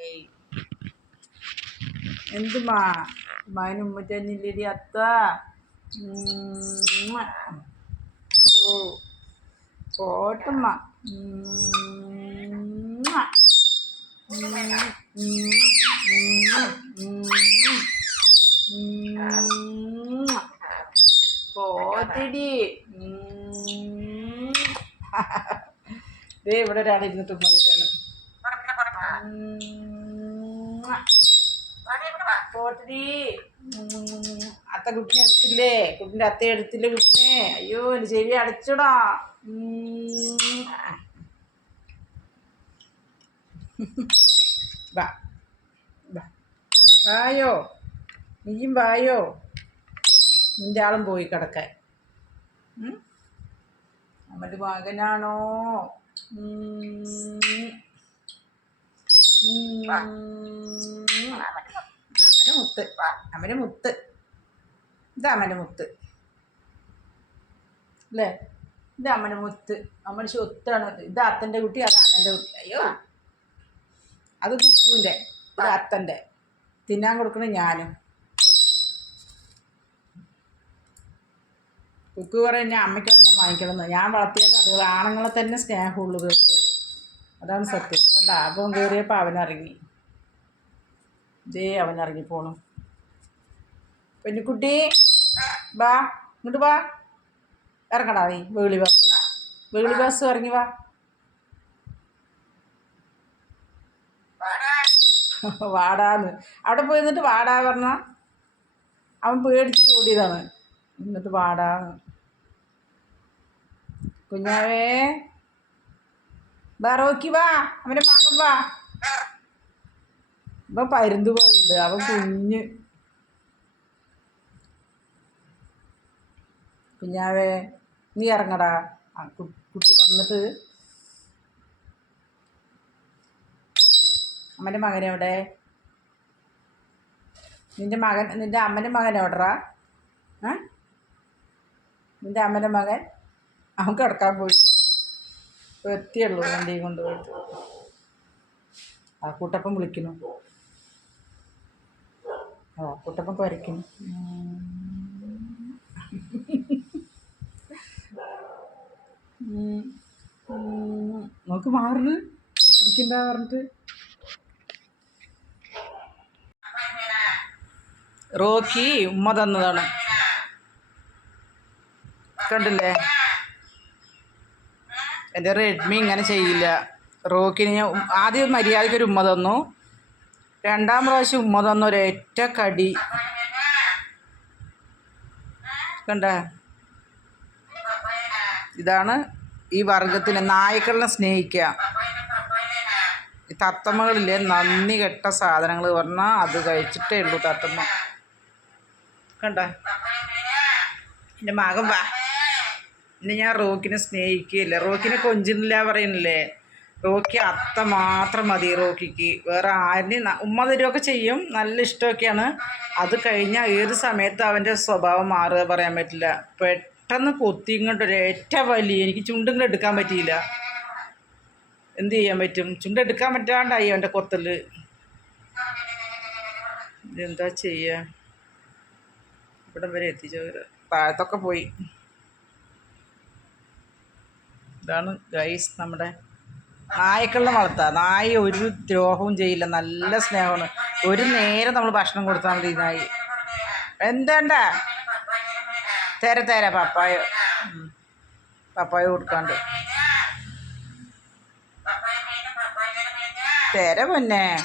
ഏയ് എന്തുമാ മായന് ഉമ്മറ്റന്നില്ലേടി അത്ത ഓ പോട്ടമ്മ പോത്തിടി ദേ ഇവിടെ ഒരാളിരുന്നിട്ട് മതിരാണ് പോട്ടടി അത്ത കുട്ടിനെ എടുത്തില്ലേ കുട്ടിൻ്റെ അത്ത എടുത്തില്ലേ കുട്ടിനെ അയ്യോ എൻ്റെ ചെവി അടച്ചടാ വാ വാ വായോ നീയും വായോ നിൻ്റെ ആളും പോയി കിടക്കാൻ നമ്മുടെ മകനാണോ അമ്മൻ്റെ മുത്ത് അമ്മൻ്റെ മുത്ത് ഇതാ അമ്മൻ്റെ മുത്ത് അല്ലേ ഇത് അമ്മൻ്റെ മുത്ത് അമ്മൻ്റെ സ്വത്താണ് ഇത് അത്തൻ്റെ കുട്ടി അത് അണ്ണൻ്റെ കുട്ടി അയ്യോ അത് കുക്കുവിൻ്റെ ഇത് അത്തൻ്റെ തിന്നാൻ കൊടുക്കണ ഞാനും കുക്കു പറയുന്ന അമ്മയ്ക്ക് ഒരെണ്ണം വാങ്ങിക്കണമെന്ന് ഞാൻ വളർത്തിയാലും അതുപോലെ ആണുങ്ങളെ തന്നെ സ്നേഹമുള്ളൂ കേൾക്ക് അതാണ് സത്യം കണ്ട അപ്പം കയറിയപ്പോൾ അവനിറങ്ങി ഇതേ അവനിറങ്ങി പോണു പെണ്ണിക്കുട്ടി വാ ഇങ്ങോട്ട് വാ ഇറങ്ങടാ നീ വേളി ബസ് ഇറങ്ങി വാ വാടാന്ന് അവിടെ പോയി എന്നിട്ട് വാടാ പറഞ്ഞ അവൻ പേടിച്ചിട്ട് ഓടിയതാണ് എന്നിട്ട് വാടാന്ന് കുഞ്ഞാവേ വാ റോക്കി വാ അവൻ്റെ മകൻ വാ ഇപ്പം പരുന്ത് പോലുണ്ട് അവൻ കുഞ്ഞ് കുഞ്ഞാവേ നീ ഇറങ്ങടാ കുട്ടി വന്നിട്ട് അമ്മൻ്റെ മകൻ എവിടെ നിൻ്റെ അമ്മൻ്റെ മകൻ എവിടെടാ നിൻ്റെ അമ്മൻ്റെ മകൻ അവൻ കിടക്കാൻ പോയി എത്തിയുള്ളൂ വണ്ടിയും കൊണ്ടുപോയിട്ട് ആ കുട്ടപ്പൻ വിളിക്കുന്നു ആ കുട്ടപ്പൻ കുരയ്ക്കുന്നു നോക്ക് മാറുന്നു ഇരിക്കണ്ട പറഞ്ഞിട്ട് റോക്കി ഉമ്മ തന്നതാണ് കണ്ടില്ലേ എൻ്റെ റെഡ്മി ഇങ്ങനെ ചെയ്യില്ല റോക്കിന് ഞാൻ ആദ്യം മര്യാദയ്ക്കൊരു ഉമ്മ തന്നു രണ്ടാം പ്രാവശ്യം ഉമ്മ തന്നു ഒരൊറ്റ കടി കണ്ട ഇതാണ് ഈ വർഗത്തിനെ നായ്ക്കളിനെ സ്നേഹിക്കുക ഈ തത്തമ്മകളില്ലേ നന്ദി കെട്ട സാധനങ്ങൾ പറഞ്ഞാൽ അത് കഴിച്ചിട്ടേ ഉള്ളൂ തത്തമ്മ കണ്ട എൻ്റെ മകൻ വാ ഇനി ഞാൻ റോക്കിനെ സ്നേഹിക്കുകയില്ല റോക്കിനെ കൊഞ്ചില്ല പറയുന്നില്ലേ റോക്കി അത്ത മാത്രം മതി റോക്കിക്ക് വേറെ ആരിനെയും ഉമ്മ തരുമൊക്കെ ചെയ്യും നല്ല ഇഷ്ടമൊക്കെയാണ് അത് കഴിഞ്ഞാൽ ഏത് സമയത്ത് അവൻ്റെ സ്വഭാവം മാറുക പറയാൻ പറ്റില്ല പെട്ടെന്ന് കൊത്തി ഇങ്ങോട്ട് ഒരേറ്റ വലിയ എനിക്ക് ചുണ്ടും എടുക്കാൻ പറ്റിയില്ല എന്ത് ചെയ്യാൻ പറ്റും ചുണ്ടെടുക്കാൻ പറ്റാണ്ടായി അവൻ്റെ കൊത്തൽ ഇതെന്താ ചെയ്യുക ഇവിടം വരെ എത്തിച്ചോ താഴത്തൊക്കെ പോയി ഇതാണ് ഗൈസ് നമ്മുടെ നായ്ക്കളിനെ വളർത്തുക നായ ഒരു ദ്രോഹവും ചെയ്യില്ല നല്ല സ്നേഹമാണ് ഒരു നേരം നമ്മൾ ഭക്ഷണം കൊടുത്താൽ മതി നായി എന്താണ്ട തര പപ്പായ കൊടുക്കാണ്ട് തര പൊന്നെ